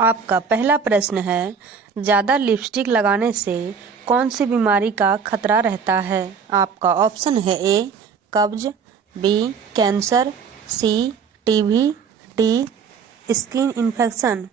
आपका पहला प्रश्न है, ज़्यादा लिपस्टिक लगाने से कौन सी बीमारी का खतरा रहता है? आपका ऑप्शन है ए कब्ज, बी कैंसर, सी टीबी, डी स्किन इन्फेक्शन।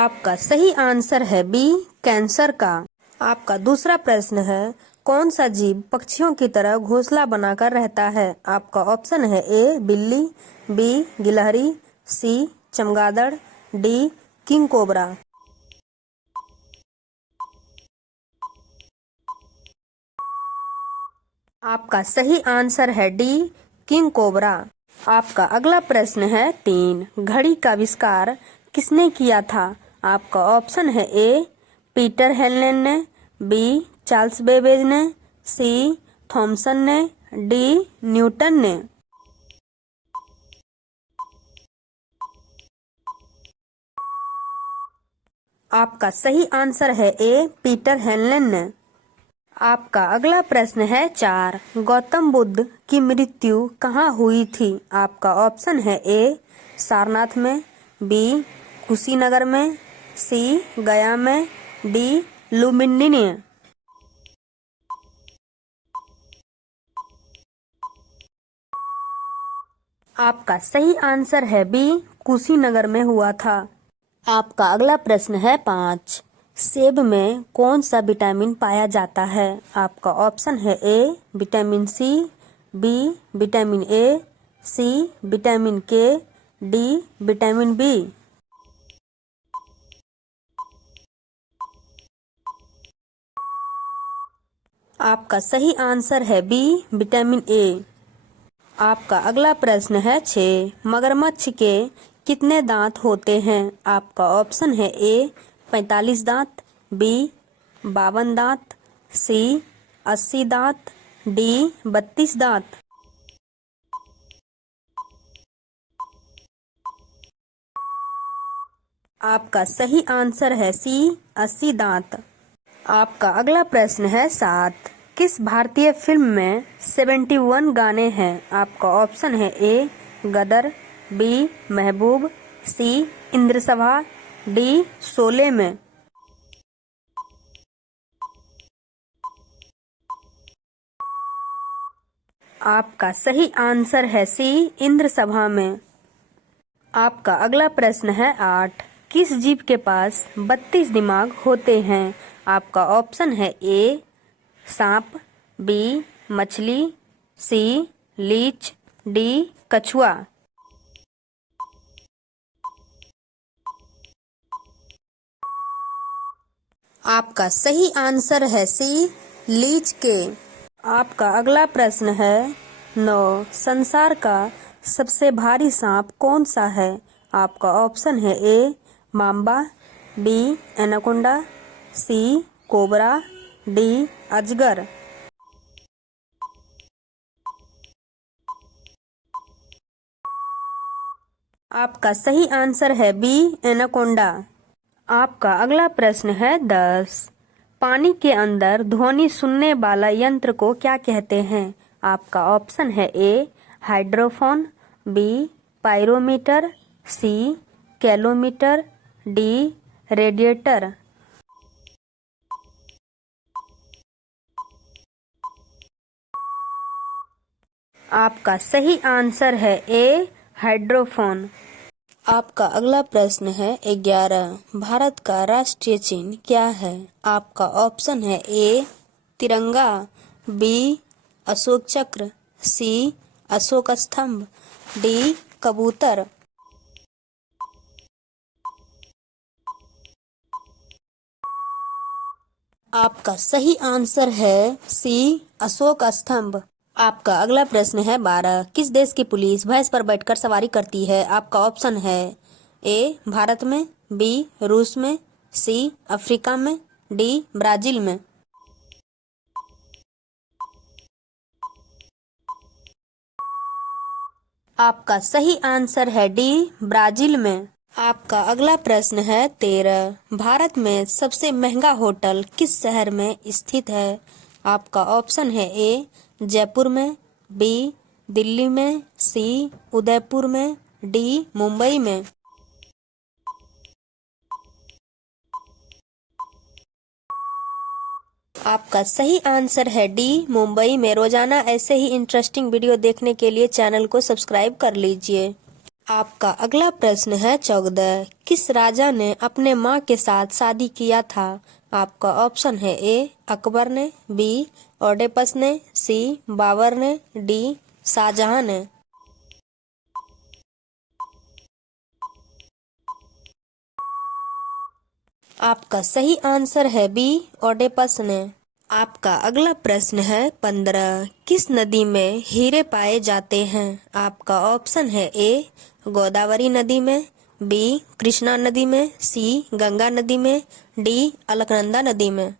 आपका सही आंसर है बी कैंसर का। आपका दूसरा प्रश्न है, कौन सा जीव पक्षियों की तरह घोंसला बनाकर रहता है? आपका ऑप्शन है ए बिल्ली, बी गिलहरी, सी चमगादड़, डी किंग कोबरा। आपका सही आंसर है डी किंग कोबरा। आपका अगला प्रश्न है 3, घड़ी का आविष्कार किसने किया था? आपका ऑप्शन है ए पीटर हेलेन ने, बी चार्ल्स बेबेज ने, सी थॉमसन ने, डी न्यूटन ने। आपका सही आंसर है ए पीटर हेलेन ने। आपका अगला प्रश्न है 4, गौतम बुद्ध की मृत्यु कहाँ हुई थी? आपका ऑप्शन है ए सारनाथ में, बी कुशीनगर में, सी गया में, डी लुम्बिनी में। आपका सही आंसर है बी कुशीनगर में हुआ था। आपका अगला प्रश्न है 5, सेब में कौन सा विटामिन पाया जाता है? आपका ऑप्शन है A vitamin C, B vitamin A, C vitamin K, D vitamin B. आपका सही आंसर है बी विटामिन ए। आपका अगला प्रश्न है 6, मगरमच्छ के कितने दांत होते हैं? आपका ऑप्शन है ए 45 दांत, बी 52 दांत, सी 80 दांत, डी 32 दांत। आपका सही आंसर है सी 80 दांत। आपका अगला प्रश्न है 7, किस भारतीय फिल्म में 71 गाने हैं? आपका ऑप्शन है ए गदर, बी महबूब, सी इंद्रसभा, डी शोले में। आपका सही आंसर है सी इंद्रसभा में। आपका अगला प्रश्न है 8, किस जीव के पास 32 दिमाग होते हैं? आपका ऑप्शन है ए सांप, बी मछली, सी लीच, डी कछुआ। आपका सही आंसर है सी लीच के। आपका अगला प्रश्न है 9, संसार का सबसे भारी सांप कौन सा है? आपका ऑप्शन है ए माम्बा, बी एनाकोंडा, सी कोबरा, डी अजगर। आपका सही आंसर है बी एनाकोंडा। आपका अगला प्रश्न है 10, पानी के अंदर ध्वनि सुनने वाला यंत्र को क्या कहते हैं? आपका ऑप्शन है ए हाइड्रोफोन, बी पायरोमीटर, सी कैलोमीटर, डी रेडिएटर। आपका सही आंसर है ए हाइड्रोफोन। आपका अगला प्रश्न है 11, भारत का राष्ट्रीय चिन्ह क्या है? आपका ऑप्शन है ए तिरंगा, बी अशोक चक्र, सी अशोक स्तंभ, डी कबूतर। आपका सही आंसर है सी अशोक स्तंभ। आपका अगला प्रश्न है 12, किस देश की पुलिस भैंस पर बैठकर सवारी करती है? आपका ऑप्शन है ए भारत में, बी रूस में, सी अफ्रीका में, डी ब्राजील में। आपका सही आंसर है डी ब्राजील में। आपका अगला प्रश्न है 13, भारत में सबसे महंगा होटल किस शहर में स्थित है? आपका ऑप्शन है ए जयपुर में, बी दिल्ली में, सी उदयपुर में, डी मुंबई में। आपका सही आंसर है डी मुंबई में। रोजाना ऐसे ही इंटरेस्टिंग वीडियो देखने के लिए चैनल को सब्सक्राइब कर लीजिए। आपका अगला प्रश्न है 14। किस राजा ने अपने माँ के साथ शादी किया था? आपका ऑप्शन है ए अकबर ने, बी ओडेपस ने, सी बाबर ने, डी शाहजहां ने। आपका सही आंसर है बी ओडेपस ने। आपका अगला प्रश्न है 15। किस नदी में हीरे पाए जाते हैं? आपका ऑप्शन है ए गोदावरी नदी में, बी कृष्णा नदी में, सी गंगा नदी में, डी अलकनंदा नदी में।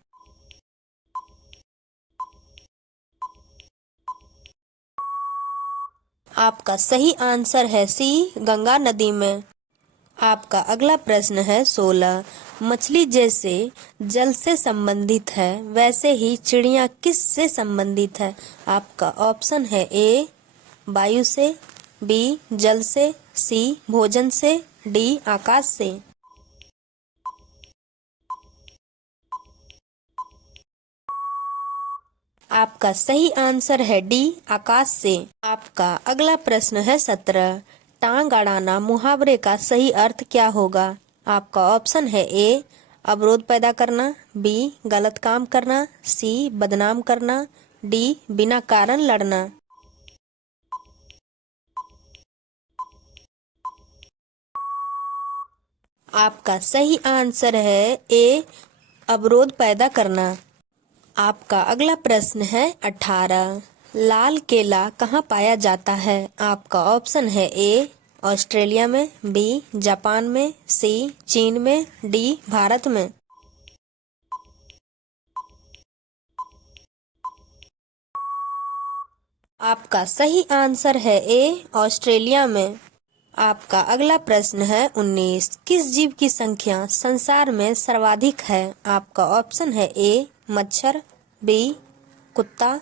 आपका सही आंसर है सी गंगा नदी में। आपका अगला प्रश्न है 16। मछली जैसे जल से संबंधित है वैसे ही चिड़िया किस से संबंधित है? आपका ऑप्शन है ए वायु से, बी जल से, सी भोजन से, डी आकाश से। आपका सही आंसर है डी आकाश से। आपका अगला प्रश्न है 17। टांग अड़ाना मुहावरे का सही अर्थ क्या होगा? आपका ऑप्शन है ए अवरोध पैदा करना, बी गलत काम करना, सी बदनाम करना, डी बिना कारण लड़ना। आपका सही आंसर है ए अवरोध पैदा करना। आपका अगला प्रश्न है 18। लाल केला कहाँ पाया जाता है? आपका ऑप्शन है ए ऑस्ट्रेलिया में, बी जापान में, सी चीन में, डी भारत में। आपका सही आंसर है ए ऑस्ट्रेलिया में। आपका अगला प्रश्न है 19। किस जीव की संख्या संसार में सर्वाधिक है? आपका ऑप्शन है ए मच्छर, बी कुत्ता,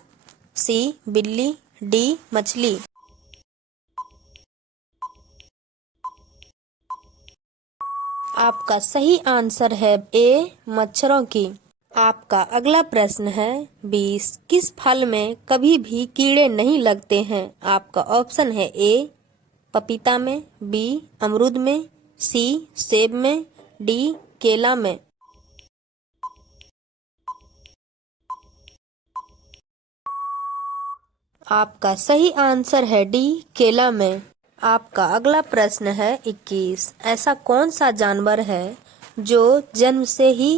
सी बिल्ली, डी मछली। आपका सही आंसर है ए मच्छरों की। आपका अगला प्रश्न है 20। किस फल में कभी भी कीड़े नहीं लगते हैं? आपका ऑप्शन है ए पपीता में, बी अमरूद में, सी सेब में, डी केला में। आपका सही आंसर है डी केला में। आपका अगला प्रश्न है 21। ऐसा कौन सा जानवर है जो जन्म से ही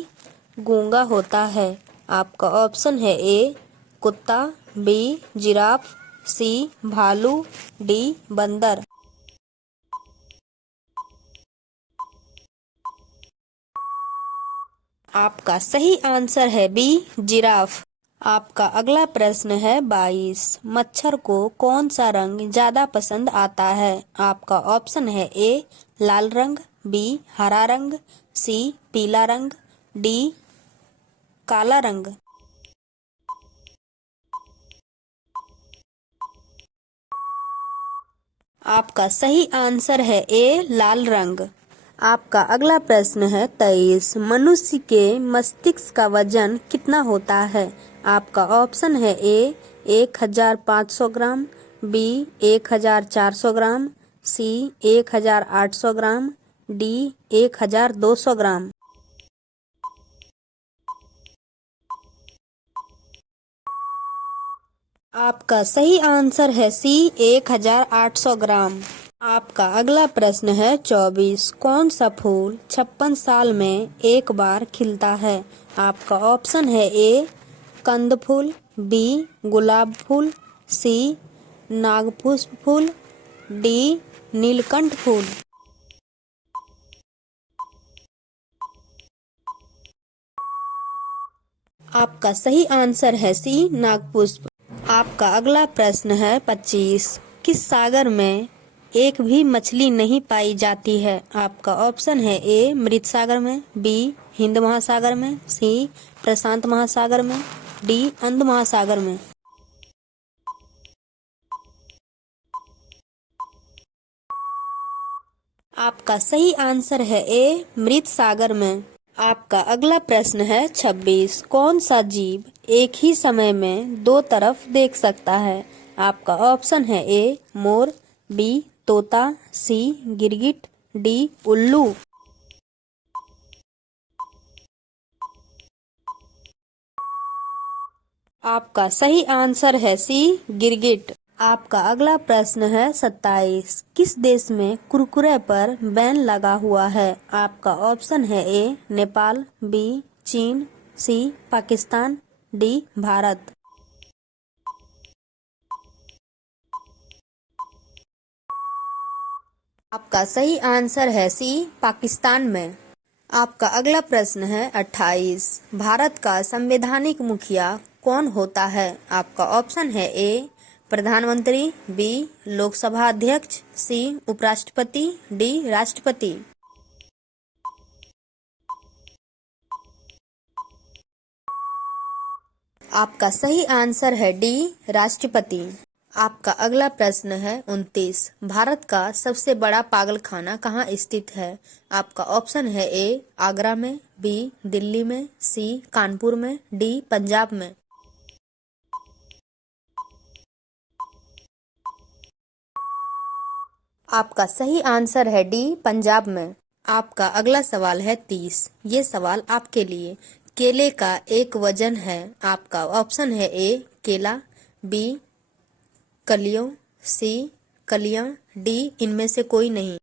गूंगा होता है? आपका ऑप्शन है ए कुत्ता, बी जिराफ, सी भालू, डी बंदर। आपका सही आंसर है बी जिराफ। आपका अगला प्रश्न है 22। मच्छर को कौन सा रंग ज्यादा पसंद आता है? आपका ऑप्शन है ए लाल रंग, बी हरा रंग, सी पीला रंग, डी काला रंग। आपका सही आंसर है ए लाल रंग। आपका अगला प्रश्न है 23। मनुष्य के मस्तिष्क का वजन कितना होता है? आपका ऑप्शन है ए 1500 ग्राम, बी 1400 ग्राम, सी 1800 ग्राम, डी 1200 ग्राम। आपका सही आंसर है सी 1800 ग्राम। आपका अगला प्रश्न है 24। कौन सा फूल 56 साल में एक बार खिलता है? आपका ऑप्शन है ए कंद फूल, बी गुलाब फूल, सी नागपुष्प फूल, डी नीलकंठ फूल। आपका सही आंसर है सी नागपुष्प। आपका अगला प्रश्न है 25। किस सागर में एक भी मछली नहीं पाई जाती है? आपका ऑप्शन है ए मृत सागर में, बी हिंद महासागर में, सी प्रशांत महासागर में, डी अंध महासागर में। आपका सही आंसर है ए, मृत सागर में। आपका अगला प्रश्न है 26। कौन सा जीव एक ही समय में दो तरफ देख सकता है? आपका ऑप्शन है ए, मोर, बी, तोता, सी, गिरगिट, डी, उल्लू। आपका सही आंसर है सी, गिरगिट। आपका अगला प्रश्न है 27। किस देश में कुरकुरे पर बैन लगा हुआ है? आपका ऑप्शन है ए, नेपाल, बी, चीन, सी, पाकिस्तान, डी, भारत। आपका सही आंसर है सी, पाकिस्तान में। आपका अगला प्रश्न है 28। भारत का संवैधानिक मुखिया कौन होता है? आपका ऑप्शन है ए, प्रधानमंत्री, बी, लोकसभा अध्यक्ष, सी, उपराष्ट्रपति, डी, राष्ट्रपति। आपका सही आंसर है डी, राष्ट्रपति। आपका अगला प्रश्न है 29। भारत का सबसे बड़ा पागलखाना कहाँ स्थित है? आपका ऑप्शन है ए, आगरा में, बी, दिल्ली में, सी, कानपुर में, डी, पंजाब में। आपका सही आंसर है डी, पंजाब में। आपका अगला सवाल है 30। ये सवाल आपके लिए। केले का एक वजन है। आपका ऑप्शन है ए, केला, बी, कलियों, सी, कलियां, डी, इनमें से कोई नहीं।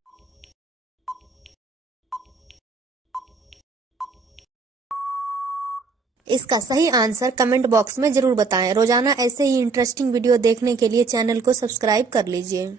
इसका सही आंसर कमेंट बॉक्स में जरूर बताएं। रोजाना ऐसे ही इंटरेस्टिंग वीडियो देखने के लिए चैनल को सब्सक्राइब कर लीजिए।